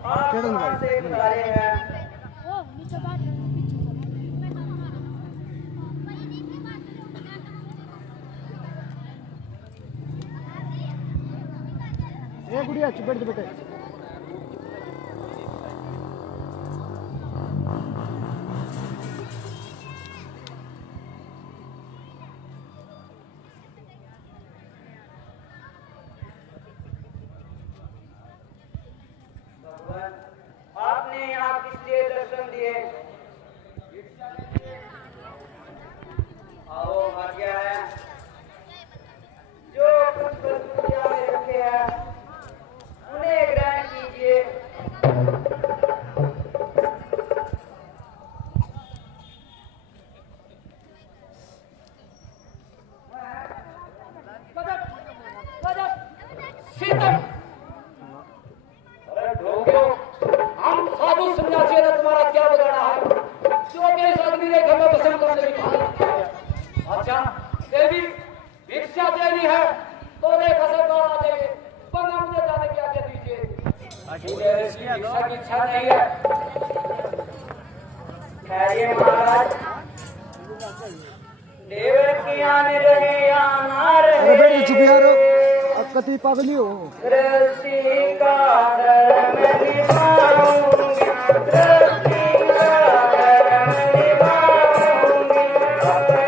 आप कहाँ से पधारे हैं? ए गुड़िया बैठ बेटे। आपने यहाँ किस लिए दर्शन दिए? आओ आ गया है। जो कुछ वस्तुएं में रखे हैं उन्हें ग्रहण कीजिए। हम साधु सन्यासी ने तुम्हारा क्या बिगाड़ा है? जो मेरे साथ मेरे घर में बसन करने की कहा। अच्छा देवी भिक्षा देनी है तो रेखा से बाहर आ जाइए, वरना मुझे जाने की आज्ञा दीजिए। मुझे इसकी भिक्षा की इच्छा नहीं है। खैरिए महाराज, देवर की आने रहे या ना अरे बेटी रहे, चुप यार, अब कति पागली हो। गृहस्थी का धर्म निभाऊंगी, गृहस्थी का धर्म निभाऊंगी, अपने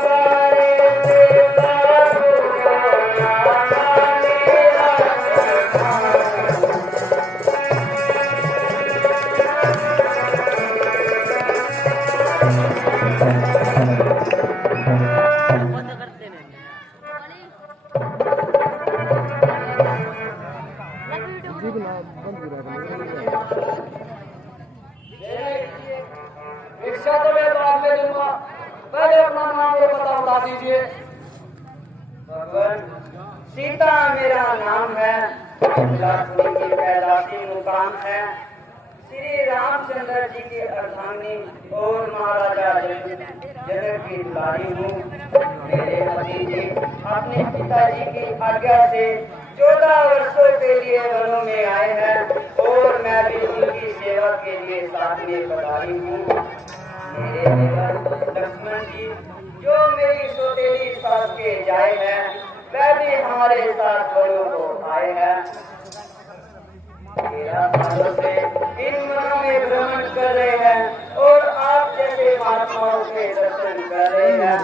सारे देवताओं को भिक्षा तो मैं बाद में दूंगा, पहले अपना नाम और पता बता दीजिए। भगवान, सीता मेरा नाम है, लक्ष्मी की पैदाशी मुकाम है, श्री रामचंद्र जी की अर्धांगिनी और महाराजा जनक की दुलारी हूँ। मेरे पति जी अपने पिताजी की आज्ञा से 14 वर्षों के लिए वनों में आए हैं और मैं भी उनकी सेवा के लिए साथ में पधारी हूँ। मेरे देवर लक्ष्मण जी जो मेरी सौतेली सास के जाए हैं, वह भी हमारे साथ वनों को आए हैं। 13 सालों से इन वनों में भ्रमण कर रहे हैं और आप जैसे महात्माओं के दर्शन कर रहे हैं।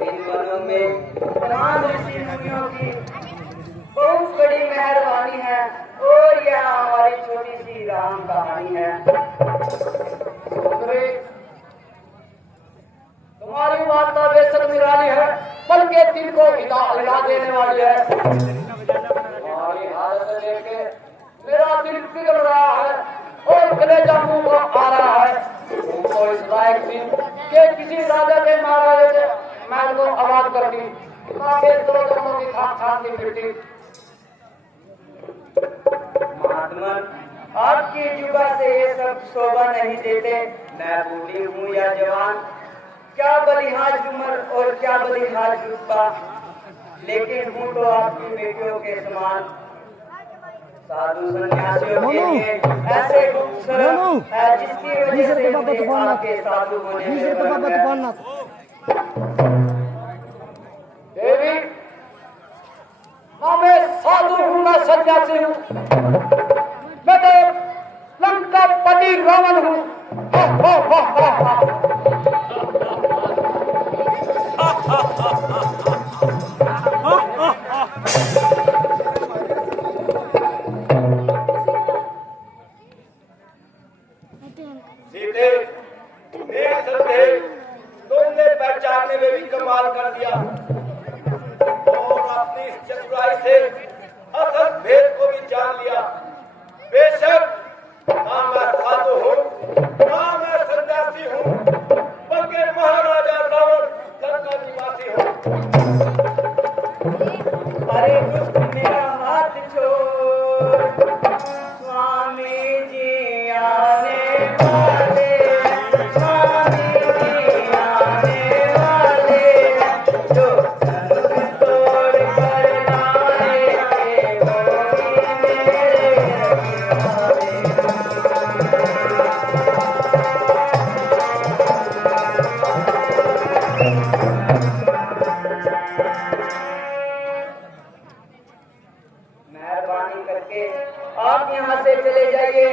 इन वनों में तमाम ऋषि मुनियों की बहुत बड़ी मेहरबानी है और यह हमारी छोटी सी राम कहानी है। तुम्हारी बात तो बेशक निराली है, बल्कि दिल को हिला देने वाली है। तुम्हारी हालत देखे मेरा दिल पिघल रहा है और कलेजा मुंह को आ रहा है। तुमको इस लायक थी कि किसी राजा के महाराजे के महल को आबाद कर दी, ताकि दो जनों की खान की बेटी। महात्मा, आपकी जुबा से ये सब शोभा नहीं देते। मैं बूढ़ी हूँ या जवान, क्या बलिहाज उम्र और क्या बलिहाज जुब्बा, लेकिन हूँ तो आपकी बेटियों के समान। साधु सन्यासियों के लिए ऐसे खूबसूरत है जिसकी वजह से मुझे आपके साधु होने में बर्कत है। देवी, ना मैं साधु हूँ ना सन्यासी हूँ, मैं तो लंका पति रावण हूँ। सीधे एक संदेह तुमने पहचानने में भी कमाल कर दिया और अपनी इस चतुराई से असल भेद को भी जान लिया। बेशक ना मैं साधु हूँ ना मैं सन्यासी हूँ, बल्कि महाराजा रावण लंका निवासी हूँ। अरे दुष्ट मेरा हाथ छोड़, स्वामी जी आने वाले, स्वामी जी आने वाले, जो संग तोड़ कर लाए थे वही मेरे ओके, आप यहाँ से चले जाइए।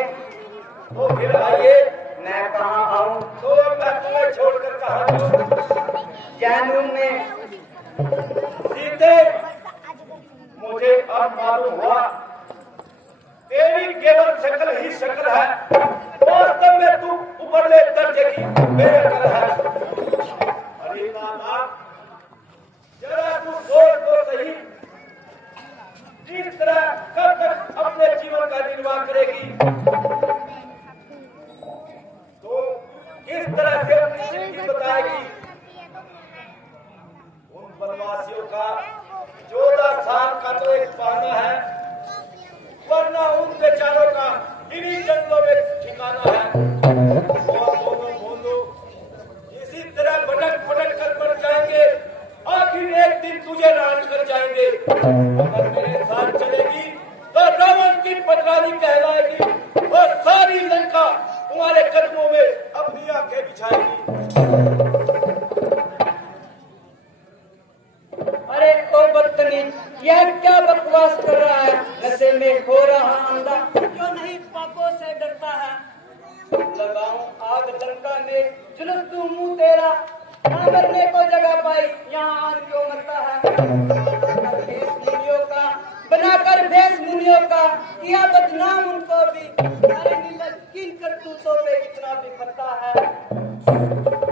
तो फिर आइए। मैं कहाँ आऊँ? तो मैं तुम्हें छोड़कर कहाँ जाऊँ? जैनूम में। सीते, मुझे अब मालूम हुआ तेरी केवल शक्ल ही शक्ल है, वास्तव में तू ऊपरले दर्जे की बेअक्ल है। अरे नाना, जरा तू सोच तो सही, जिस तरह कब तक अपने जीवन का निर्वाह करेगी, तो किस तरह से अपनी जिंदगी बताएगी। उन वनवासियों का 14 साल का तो एक बहाना है, वरना उन बेचारों का इन्हीं जंगलों में ठिकाना है। और दोनों बोलो इसी तरह भटक भटक कर मर जाएंगे, आखिर एक दिन तुझे राज कर जाएंगे। अगर मेरे साथ चलेगी तो रावण की पटरानी कहलाएगी और सारी लंका तुम्हारे कदमों में अपनी आंखें बिछाएगी। अरे ओ बदतमीज, यह क्या बकवास कर रहा है? नशे में हो रहा अंधा क्यों नहीं पापों से डरता है? लगाऊं आग लंका में, जुलूस दूं मुंह तेरा, ना मरने को जगह पाई, यहाँ आन क्यों मरता है? बनाकर भेष मुनियों का किया बदनाम उनको भी, अरे नीलज किन करतूतों पे इतना बिखरता है।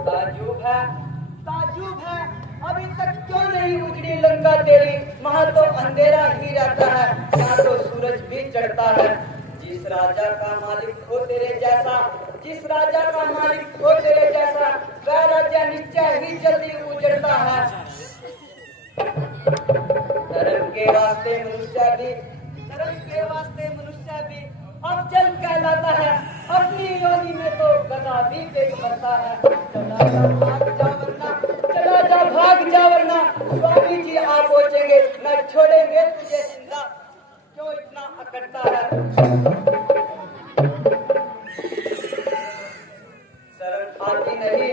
ताजुब है, ताजुब है, अभी तक क्यों नहीं उजड़ी लंका तेरी? वहाँ तो अंधेरा ही रहता है, यहाँ तो सूरज भी चढ़ता है। जिस राजा का मालिक हो तेरे जैसा, जिस राजा का मालिक हो तेरे जैसा, वह राजा निश्चय ही जल्दी उजड़ता है। धर्म के वास्ते मनुष्य भी, धर्म के वास्ते मनुष्य भी अफजल कहलाता है, अपनी योनि में तो गधा भी पेट भरता है। चला जा भाग जा वरना, चला जा भाग जा वरना स्वामी जी आ पहुंचेंगे, न छोड़ेंगे तुझे जिंदा। क्यों इतना अकड़ता है? शर्म आती नहीं?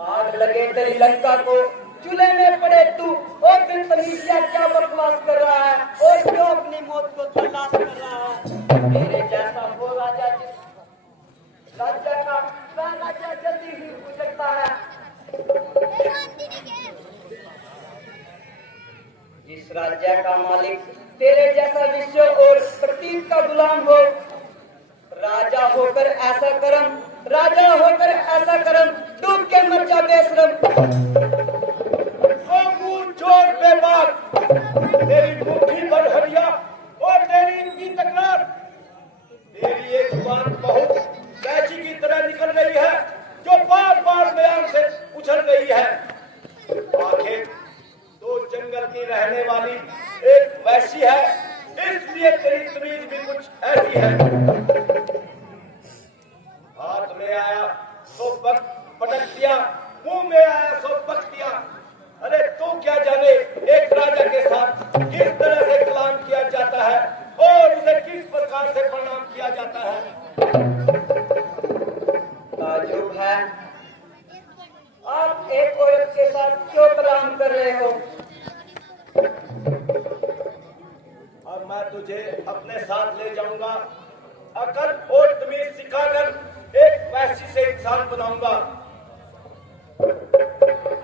आग लगे तेरी लंका को, चूल्हे में पड़े तू, और फिर तमीज़िया क्या बकवास कर रहा है और क्यों अपनी मौत को तलाश कर रहा है? मेरे जैसा वो राजा, जिस राजा का वह राजा जल्दी ही उजड़ता है। जिस राज्य का मालिक तेरे जैसा विश्व और प्रतीक का गुलाम हो, राजा होकर ऐसा करम, राजा होकर ऐसा करम, डूब के मर जा बेशरम। चोर बेबाक, तेरी मुट्ठी भर हरिया और तेरी इनकी तकरार, तेरी एक जुबान बहुत कैची की तरह निकल रही है, जो बार बार बयान से उछल रही है। आखिर तो जंगल की रहने वाली एक वैसी है, इसलिए तेरी तमीज भी कुछ ऐसी है। हाथ में आया तो पटक दिया, मुंह में आया तो बक दिया। अरे तू क्या जाने एक राजा के साथ किस तरह से कलाम किया जाता है और उसे किस प्रकार से प्रणाम किया जाता है। ताजुब है, आप एक औरत के साथ क्यों कलाम कर रहे हो? और मैं तुझे अपने साथ ले जाऊंगा, अकल और तमीज सिखाकर एक वैसी से इंसान बनाऊंगा।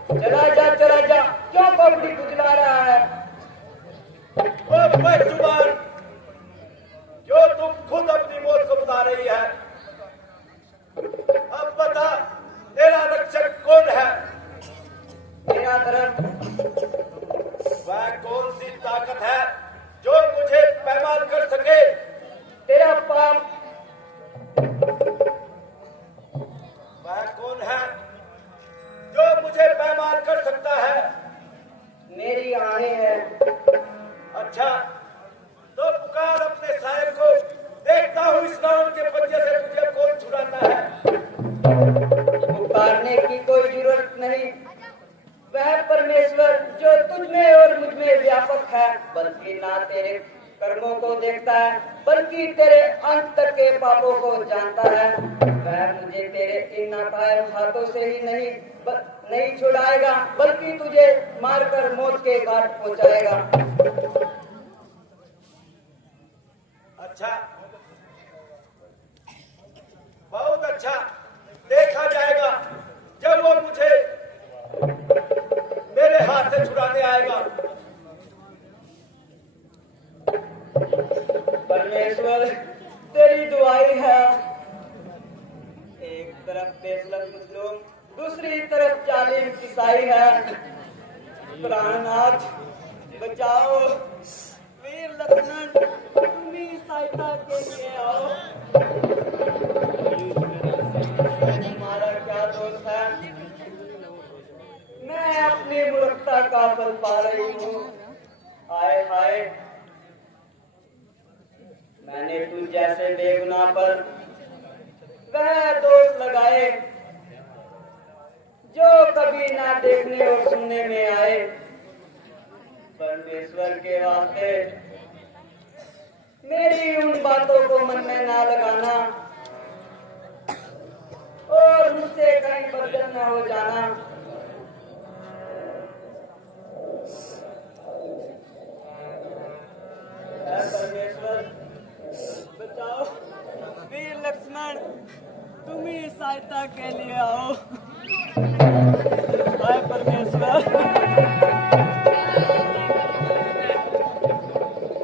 चला जा, क्यों कपड़ी कुचला रहा है? ओ बदजुबान, जो तुम खुद अपनी मौत को बता रही है, अब बता तेरा रक्षक कौन है? मेरा धर्म। वह कौन सी ताकत है जो मुझे पैमाल कर सके? तेरा पाप। वह कौन है जो मुझे पैमाल कर सकता है? मेरी आने है। अच्छा, तो पुकार अपने साहिब को, देखता हूँ इस रावण के पंजे से तुझे कौन छुड़ाता है। पुकारने की कोई जरूरत नहीं, वह परमेश्वर जो तुझ में और मुझ में व्यापक है, बल्कि ना तेरे कर्मों को देखता है, बल्कि तेरे अंतर के पापों को जानता है। वह मुझे तेरे इन नाकायम हाथों से ही नहीं छुड़ाएगा, बल्कि तुझे मारकर मौत के घाट पहुंचाएगा। अच्छा, बहुत अच्छा। देखा जाएगा जब वो मुझे मेरे हाथ से छुड़ाने आएगा। परमेश्वर, तेरी दुआई है। एक तरफ बेसलत मुस्लिम, दूसरी तरफ जालिम ईसाई है। प्राणनाथ बचाओ, वीर लक्ष्मण, तुम ही सहायता के लिए आओ। तुम्हारा क्या दोष है? मैं अपनी मूर्खता का फल पा रही हूँ। हाय हाय, मैंने तुझ जैसे बेगुनाह पर वह दोष लगाए जो कभी ना देखने और सुनने में आए। परमेश्वर के वास्ते मेरी उन बातों को मन में ना लगाना और मुझसे कहीं बदल न हो जाना। परमेश्वर बचाओ, वीर लक्ष्मण, तुम ही सहायता के लिए आओ। हाय परमेश्वर।